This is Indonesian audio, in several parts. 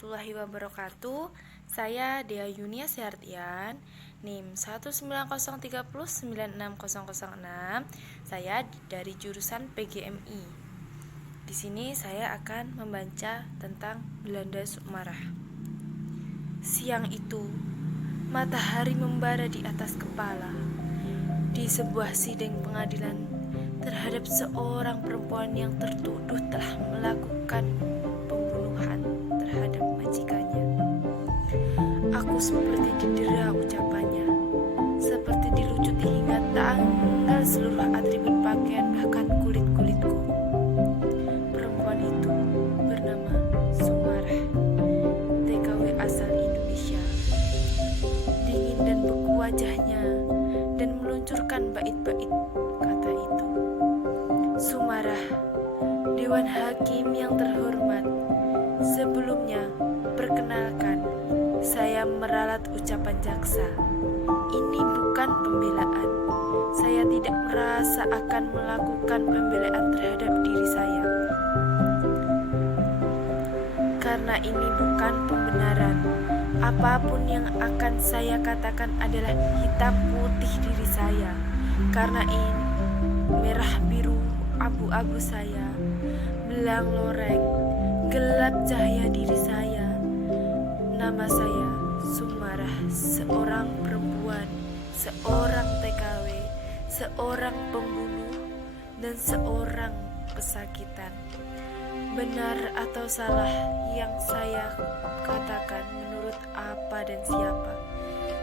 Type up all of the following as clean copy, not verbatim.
warahmatullahi wabarakatuh. Saya Dea Yunia Sehartian, NIM 19030960006. Saya dari jurusan PGMI. Di sini saya akan membaca tentang Belanda Sukmarah. Siang itu, matahari membara di atas kepala. Di sebuah sidang pengadilan terhadap seorang perempuan yang tertuduh telah melakukan pembunuhan terhadap majikannya. Aku seperti didera ucapannya, seperti dilucuti hingga tanggal seluruh atribut pakaian bahkan kulit-kulitku. Perempuan itu bernama Sukmarah, TKW asal Indonesia. Dingin dan beku wajahnya dan meluncurkan bait-bait kata itu. Sukmarah, Dewan Hakim yang terhormat. Sebelumnya, perkenalkan, saya meralat ucapan jaksa. Ini bukan pembelaan. Saya tidak merasa akan melakukan pembelaan terhadap diri saya. Karena ini bukan pembenaran. Apapun yang akan saya katakan adalah hitam putih diri saya. Karena ini merah biru abu-abu saya, belang loreng, gelap cahaya diri saya. Nama saya Sukmarah, seorang perempuan, seorang TKW, seorang pembunuh, dan seorang pesakitan. Benar atau salah yang saya katakan menurut apa dan siapa,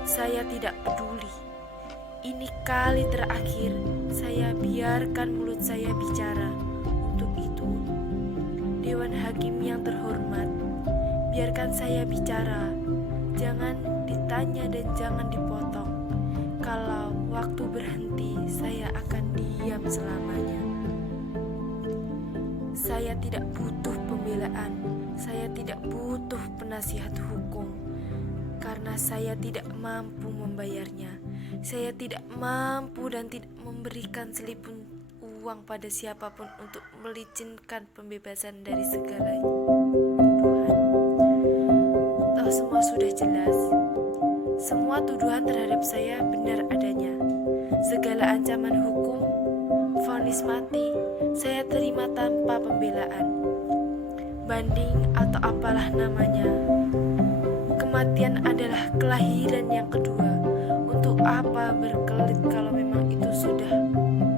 saya tidak peduli. Ini kali terakhir saya biarkan mulut saya bicara. Untuk itu, Dewan Hakim yang terhormat, biarkan saya bicara. Jangan ditanya dan jangan dipotong. Kalau waktu berhenti, saya akan diam selamanya. Saya tidak butuh pembelaan. Saya tidak butuh penasihat hukum. Karena saya tidak mampu membayarnya. Saya tidak mampu dan tidak memberikan selipun uang pada siapapun untuk melicinkan pembebasan dari segala tuduhan. Toh semua sudah jelas. Semua tuduhan terhadap saya benar adanya. Segala ancaman hukum, vonis mati, saya terima tanpa pembelaan. Banding atau apalah namanya. Kematian adalah kelahiran yang kedua. Untuk apa berkelit kalau memang itu sudah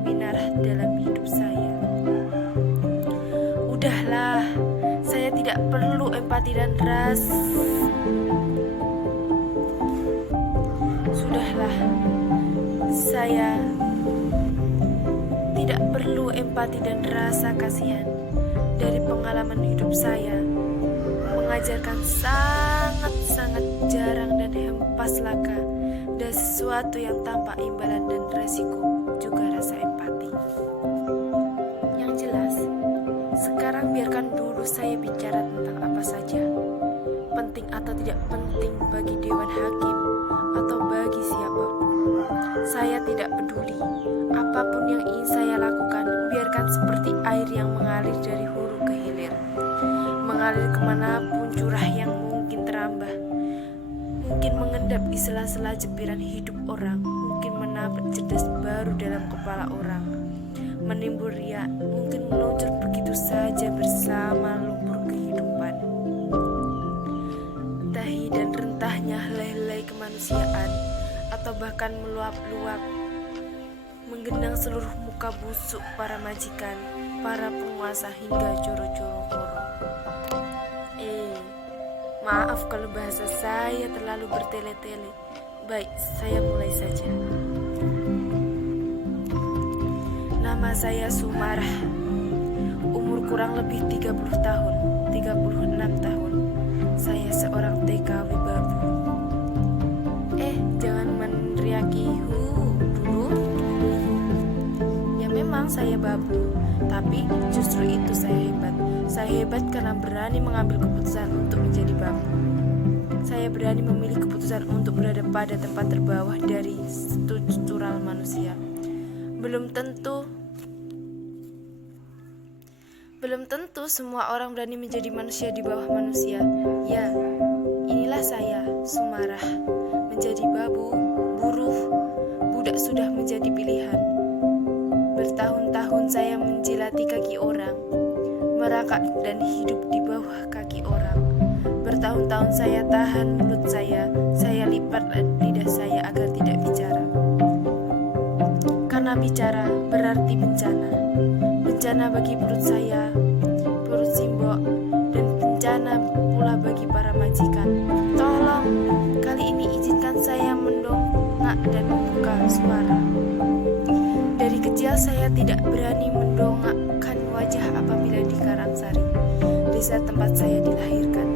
minarah dalam hidup saya? Udahlah, saya tidak perlu empati dan Sudahlah, saya tidak perlu empati dan rasa kasihan. Dari pengalaman hidup saya mengajarkan sangat-sangat jarang dan hempas laka dan sesuatu yang tanpa imbalan dan resiko, juga rasa empati. Yang jelas, sekarang biarkan dulu saya bicara tentang apa saja. Penting atau tidak penting bagi Dewan Hakim atau bagi siapapun, saya tidak peduli. Apapun yang ingin saya lakukan, biarkan seperti air yang mengalir dari hulu ke hilir, mengalir kemanapun curah yang mungkin terambah, mungkin mengendap di sela-sela jepiran hidup orang, mungkin menabrak cerdas baru dalam kepala orang, menimbul ria, mungkin meluncur begitu saja bersama lumpur kehidupan. Tahi dan rentahnya helai-helai kemanusiaan, atau bahkan meluap-luap, menggenang seluruh muka busuk para majikan, para penguasa hingga coro-coro koro. Maaf kalau bahasa saya terlalu bertele-tele. Baik, saya mulai saja. Nama saya Sukmarah. Umur kurang lebih 30 tahun, 36 tahun. Saya seorang TKW babu. Jangan meneriaki dulu. Ya memang saya babu, tapi justru itu saya hebat. Saya hebat karena berani mengambil keputusan untuk menjadi babu. Saya berani memilih keputusan untuk berada pada tempat terbawah dari struktural manusia. Belum tentu Belum tentu semua orang berani menjadi manusia di bawah manusia. Ya, inilah saya, Sumarah. Menjadi babu, buruh, budak sudah menjadi pilihan. Bertahun-tahun saya menjilati kaki orang, merangkak dan hidup di bawah kaki orang. Bertahun-tahun saya tahan mulut saya lipat lidah saya agar tidak bicara. Karena bicara berarti bencana. Bencana bagi perut saya, perut Simbok, dan bencana pula bagi para majikan. Tolong, kali ini izinkan saya mendongak dan membuka suara. Dari kecil saya tidak berani mendongakkan wajah apabila di Karangsari, desa tempat saya dilahirkan.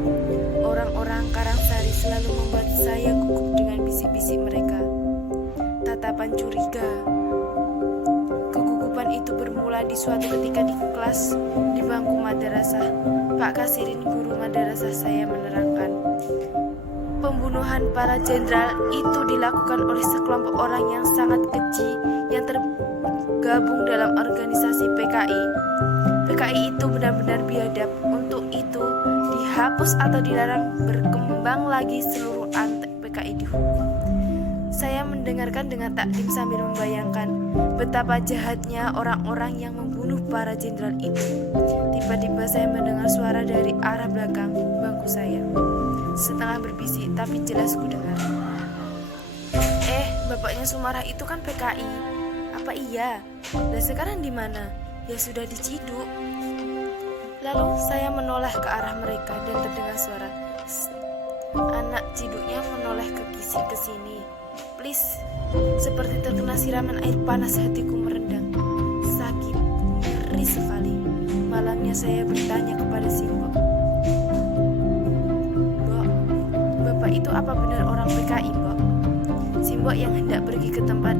Orang-orang Karangsari selalu membuat saya gugup dengan bisik-bisik mereka. Tatapan curiga. Kegugupan itu bermula di suatu ketika di kelas di bangku madrasah. Pak Kasirin, guru madrasah saya, menerangkan, pembunuhan para jenderal itu dilakukan oleh sekelompok orang yang sangat keji yang tergabung dalam organisasi PKI. PKI itu benar-benar biadab. Untuk itu dihapus atau dilarang berkembang lagi seluruh antek PKI dihukum. Saya mendengarkan dengan takdim sambil membayangkan betapa jahatnya orang-orang yang membunuh para jenderal itu. Tiba-tiba saya mendengar suara dari arah belakang bangku saya. Setengah berbisik tapi jelas ku dengar. Bapaknya Sumarah itu kan PKI. Apa iya? Dan sekarang di mana? Ya sudah diciduk. Lalu saya menoleh ke arah mereka dan terdengar suara, anak ciduknya menoleh ke sini. Please. Seperti terkena siraman air panas, hatiku merendang. Sakit, nyeri sekali. Malamnya saya bertanya kepada Simbok, Mbok, Bapak itu apa benar orang PKI, Mbok? Simbok yang hendak pergi ke tempat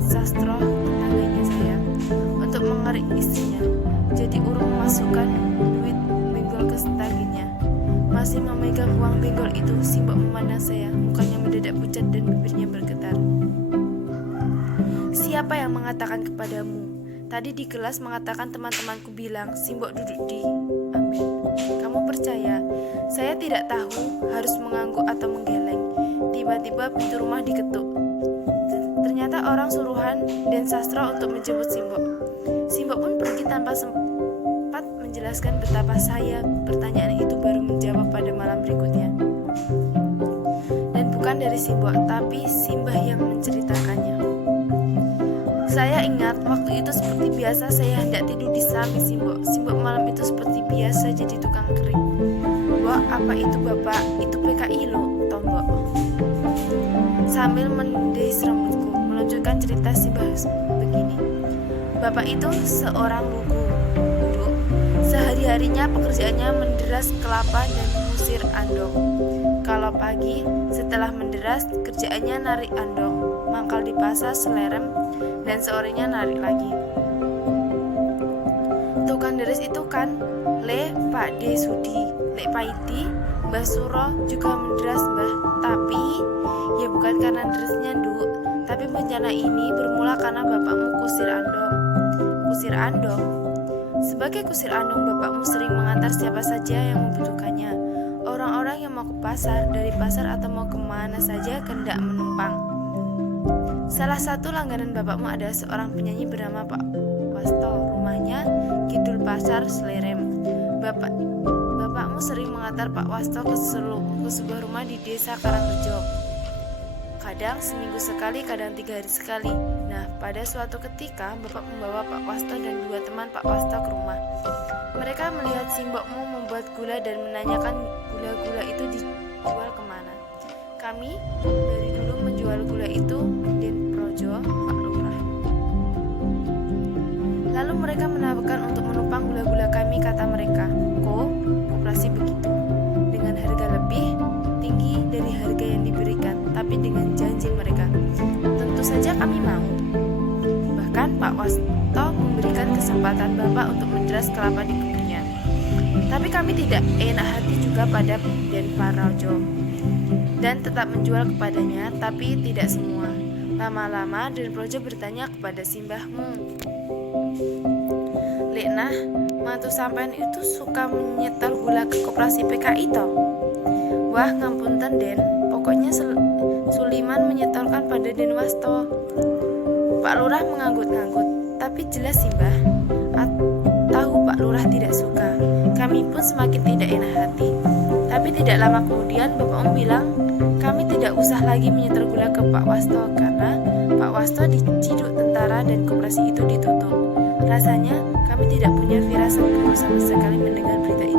Sastro tetangganya saya untuk mengerik istrinya. Jadi urung memasukkan duit benggol ke stangnya. Masih memegang uang benggol itu, Simbok memandang saya, mukanya mendadak pucat dan bibirnya bergetar. Siapa yang mengatakan kepadamu? Tadi di kelas mengatakan teman-temanku bilang Simbok duduk di amin. Kamu percaya? Saya tidak tahu harus mengangguk atau menggeleng. Tiba-tiba pintu rumah diketuk. Ternyata orang suruhan dan sastra untuk menjemput Simbok. Simbok pun pergi tanpa sempat menjelaskan betapa saya pertanyaan itu baru menjawab pada malam berikutnya. Dan bukan dari Simbok, tapi Simbah yang menceritakannya. Saya ingat waktu itu seperti biasa saya hendak tidur di samping Simbok. Simbok malam itu seperti biasa jadi tukang kering. Mbok, apa itu Bapak? Itu PKI loh, Tombok. Sambil mendesas rambutku, meluncurkan cerita Simbah begini. Bapak itu seorang lugu, buruk. Sehari-harinya pekerjaannya menderas kelapa dan mengusir andong. Kalau pagi, setelah menderas, kerjaannya narik andong, mangkal di pasar selerem, dan sorenya narik lagi. Tukang deres itu kan Le Pak De Sudi, Le Paiti, Mbah Suro juga menderas Mbah. Tapi ya bukan karena deresnya Nduk, tapi bencana ini bermula karena bapakmu kusir andong. Kusir andong? Sebagai kusir andong, bapakmu sering mengantar siapa saja yang membutuhkannya. Orang-orang yang mau ke pasar, dari pasar atau mau kemana saja hendak menumpang. Salah satu langganan bapakmu adalah seorang penyanyi bernama Pak Wasto. Rumahnya Kidul Pasar Selerem. Bapakmu sering mengantar Pak Wasto ke sebuah rumah di desa Karangrejo. Kadang seminggu sekali, kadang 3 hari sekali. Nah, pada suatu ketika, Bapak membawa Pak Wasto dan 2 teman Pak Wasto ke rumah. Mereka melihat Simbokmu membuat gula dan menanyakan gula-gula itu dijual kemana. Kami dari dulu menjual gula itu di Projo, Pak Lurah. Lalu mereka menawarkan untuk menumpang gula-gula kami, kata mereka. Koperasi begitu, dengan harga lebih tinggi dari harga yang diberikan, tapi dengan janji mereka. Tentu saja kami mau. Bahkan Pak Wasto memberikan kesempatan Bapak untuk menderas kelapa di kebunnya. Tapi kami tidak enak hati juga pada Den Parojo dan tetap menjual kepadanya, tapi tidak semua. Lama-lama Den Projo bertanya kepada Simbahmu, Le Dek Nah, mantu sampean itu suka menyetor gula ke koperasi PKI toh? Wah, ngapunten Den, pokoknya Suliman menyetorkan pada Den Wasto. Pak Lurah mengangguk-angguk, tapi jelas sih Mbah. Tahu Pak Lurah tidak suka. Kami pun semakin tidak enak hati. Tapi tidak lama kemudian Bapak Om bilang, kami tidak usah lagi menyetor gula ke Pak Wasto karena Pak Wasto diciduk tentara dan koperasi itu ditutup. Rasanya kami tidak punya firasat buruk sama sekali mendengar berita